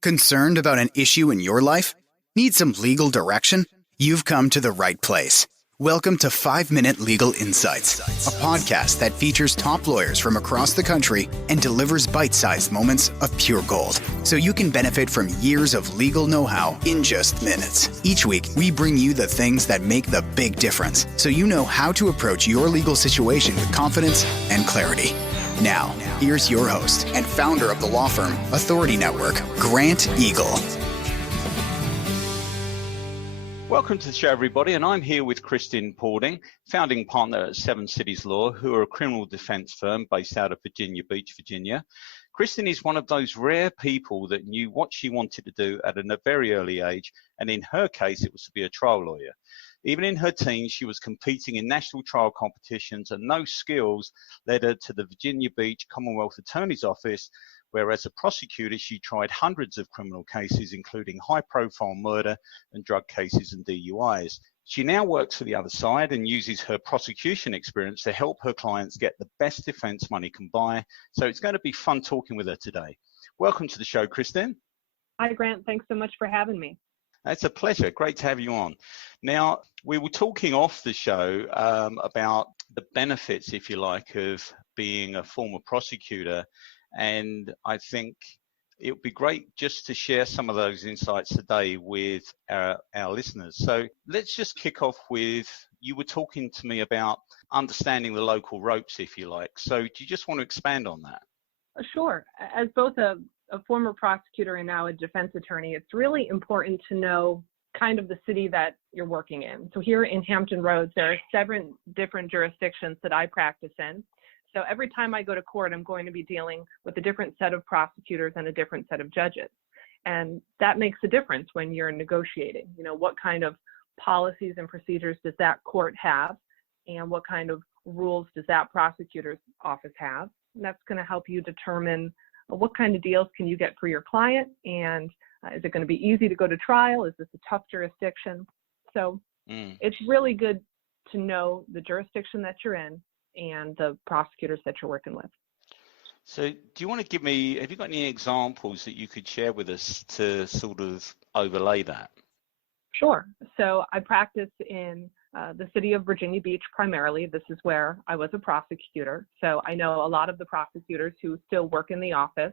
Concerned about an issue in your life? Need some legal direction? You've come to the right place. Welcome to 5-Minute Legal Insights, a podcast that features top lawyers from across the country and delivers bite-sized moments of pure gold, so you can benefit from years of legal know-how in just minutes. Each week, we bring you the things that make the big difference, so you know how to approach your legal situation with confidence and clarity. Now, here's your host and founder of the law firm Authority Network, Grant Eagle. Welcome to the show, everybody, and I'm here with Kristin Paulding, founding partner at Seven Cities Law, who are a criminal defense firm based out of Virginia Beach, Virginia. Kristin is one of those rare people that knew what she wanted to do at a very early age, and in her case, it was to be a trial lawyer. Even in her teens, she was competing in national trial competitions, and those skills led her to the Virginia Beach Commonwealth Attorney's Office, where as a prosecutor, she tried hundreds of criminal cases, including high-profile murder and drug cases and DUIs. She now works for the other side and uses her prosecution experience to help her clients get the best defense money can buy. So it's going to be fun talking with her today. Welcome to the show, Kristin. Hi, Grant. Thanks so much for having me. It's a pleasure. Great to have you on. Now, we were talking off the show about the benefits, if you like, of being a former prosecutor. And I think it would be great just to share some of those insights today with our listeners. So let's just kick off with, you were talking to me about understanding the local ropes, if you like. So do you just want to expand on that? Sure. As both a former prosecutor and now a defense attorney, it's really important to know kind of the city that you're working in. So here in Hampton Roads, there are 7 different jurisdictions that I practice in. So every time I go to court, I'm going to be dealing with a different set of prosecutors and a different set of judges. And that makes a difference when you're negotiating. You know, what kind of policies and procedures does that court have? And what kind of rules does that prosecutor's office have? And that's going to help you determine what kind of deals can you get for your client? And is it going to be easy to go to trial? Is this a tough jurisdiction? So it's really good to know the jurisdiction that you're in and the prosecutors that you're working with. So do you want to give me, have you got any examples that you could share with us to sort of overlay that? Sure. So I practice in the city of Virginia Beach primarily. This is where I was a prosecutor. So I know a lot of the prosecutors who still work in the office,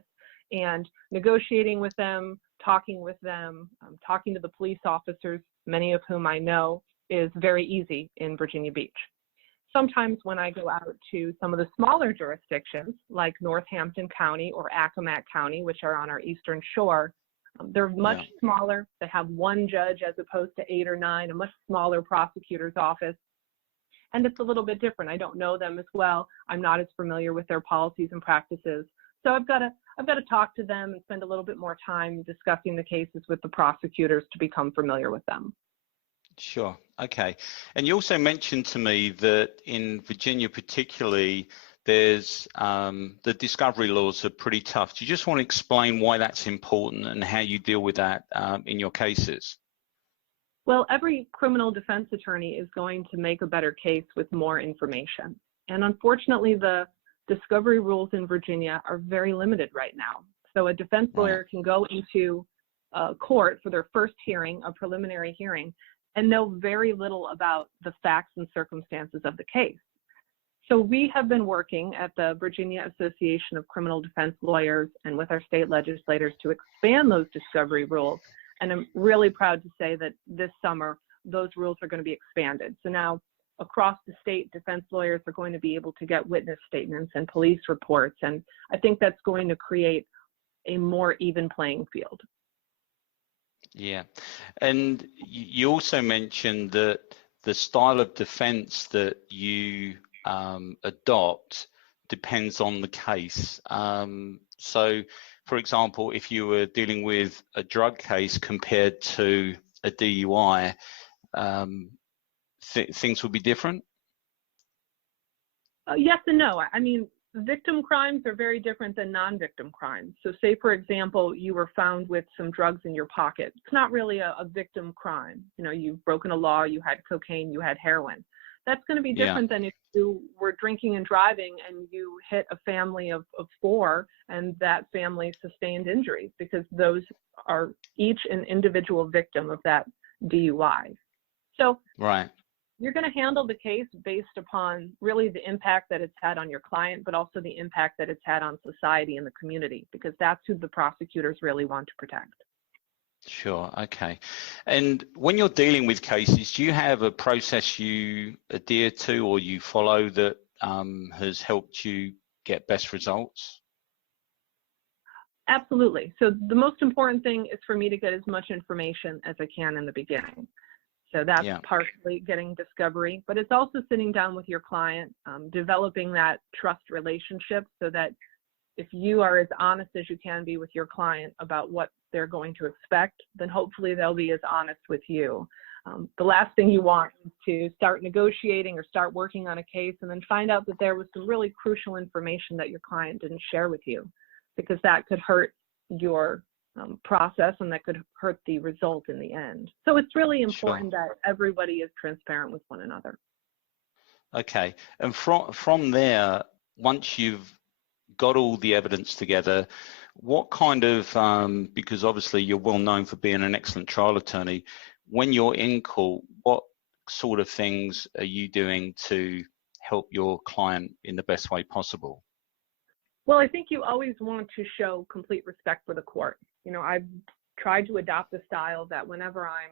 and negotiating with them, talking to the police officers, many of whom I know, is very easy in Virginia Beach. Sometimes when I go out to some of the smaller jurisdictions like Northampton County or Accomack County, which are on our eastern shore, they're much smaller. They have 1 judge as opposed to 8 or 9, a much smaller prosecutor's office. And it's a little bit different. I don't know them as well. I'm not as familiar with their policies and practices. So I've got to talk to them and spend a little bit more time discussing the cases with the prosecutors to become familiar with them. Sure. Okay. And you also mentioned to me that in Virginia particularly, there's the discovery laws are pretty tough. Do you just want to explain why that's important and how you deal with that in your cases? Well, every criminal defense attorney is going to make a better case with more information. And unfortunately, the discovery rules in Virginia are very limited right now. So a defense lawyer can go into court for their first hearing, a preliminary hearing, and know very little about the facts and circumstances of the case. So we have been working at the Virginia Association of Criminal Defense Lawyers and with our state legislators to expand those discovery rules. And I'm really proud to say that this summer, those rules are going to be expanded. So now across the state, defense lawyers are going to be able to get witness statements and police reports. And I think that's going to create a more even playing field. Yeah. And you also mentioned that the style of defense that you adopt depends on the case. So, for example, if you were dealing with a drug case compared to a DUI, things would be different? Yes and no. I mean, victim crimes are very different than non-victim crimes. So say, for example, you were found with some drugs in your pocket. It's not really a victim crime. You know, you've broken a law, you had cocaine, you had heroin. That's going to be different than if you were drinking and driving and you hit a family of 4 and that family sustained injuries, because those are each an individual victim of that DUI. So you're going to handle the case based upon really the impact that it's had on your client, but also the impact that it's had on society and the community, because that's who the prosecutors really want to protect. Sure. Okay. And when you're dealing with cases, do you have a process you adhere to or you follow that has helped you get best results? Absolutely. So the most important thing is for me to get as much information as I can in the beginning. So that's partially getting discovery, but it's also sitting down with your client, developing that trust relationship so that if you are as honest as you can be with your client about what they're going to expect, then hopefully they'll be as honest with you. The last thing you want is to start negotiating or start working on a case and then find out that there was some really crucial information that your client didn't share with you, because that could hurt your process and that could hurt the result in the end. So it's really important that everybody is transparent with one another. Okay. And from there, once you've got all the evidence together, what kind of, because obviously you're well known for being an excellent trial attorney, when you're in court, what sort of things are you doing to help your client in the best way possible? Well, I think you always want to show complete respect for the court. You know, I've tried to adopt a style that whenever I'm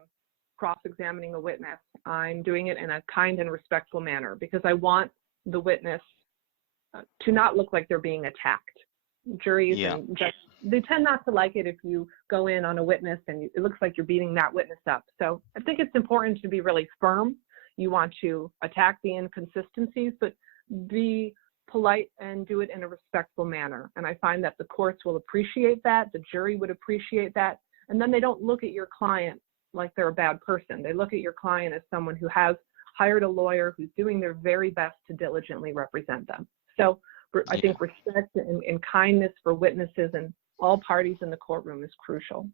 cross-examining a witness, I'm doing it in a kind and respectful manner, because I want the witness to not look like they're being attacked. Juries and judges, they tend not to like it if you go in on a witness and it looks like you're beating that witness up. So I think it's important to be really firm. You want to attack the inconsistencies, but be polite and do it in a respectful manner. And I find that the courts will appreciate that, the jury would appreciate that, and then they don't look at your client like they're a bad person. They look at your client as someone who has hired a lawyer who's doing their very best to diligently represent them. So I think respect and kindness for witnesses and all parties in the courtroom is crucial.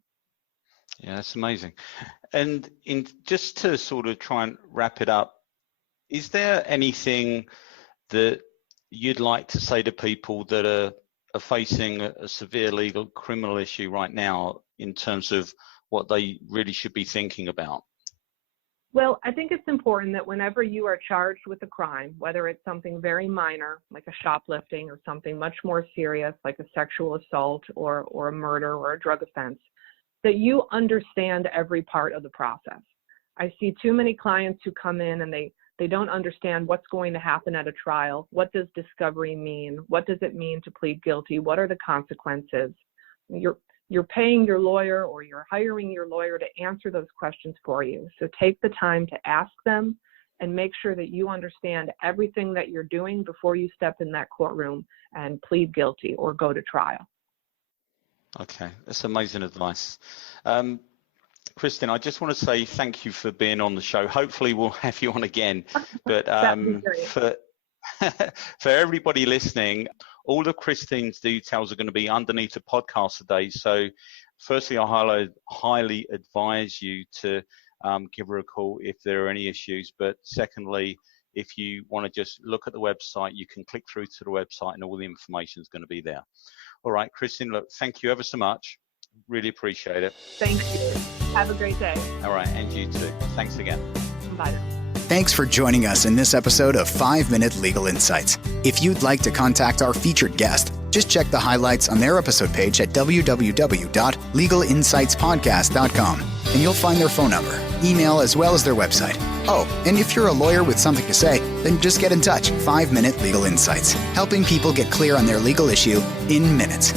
Yeah, that's amazing. And just to sort of try and wrap it up, is there anything that you'd like to say to people that are facing a severe legal criminal issue right now in terms of what they really should be thinking about? Well, I think it's important that whenever you are charged with a crime, whether it's something very minor, like a shoplifting, or something much more serious, like a sexual assault or a murder or a drug offense, that you understand every part of the process. I see too many clients who come in and they don't understand what's going to happen at a trial. What does discovery mean? What does it mean to plead guilty? What are the consequences? You're paying your lawyer or you're hiring your lawyer to answer those questions for you. So take the time to ask them and make sure that you understand everything that you're doing before you step in that courtroom and plead guilty or go to trial. Okay, that's amazing advice. Kristin, I just want to say thank you for being on the show. Hopefully we'll have you on again. But for everybody listening, all of Kristin's details are going to be underneath the podcast today. So firstly, I highly advise you to give her a call if there are any issues. But secondly, if you want to just look at the website, you can click through to the website and all the information is going to be there. All right, Kristin, look, thank you ever so much. Really appreciate it. Thank you. Have a great day. All right, and you too. Thanks again. Bye now. Thanks for joining us in this episode of 5-Minute Legal Insights. If you'd like to contact our featured guest, just check the highlights on their episode page at www.legalinsightspodcast.com, and you'll find their phone number, email, as well as their website. Oh, and if you're a lawyer with something to say, then just get in touch. 5-Minute Legal Insights, helping people get clear on their legal issue in minutes.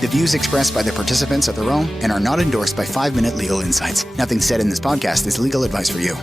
The views expressed by the participants are their own and are not endorsed by 5-Minute Legal Insights. Nothing said in this podcast is legal advice for you.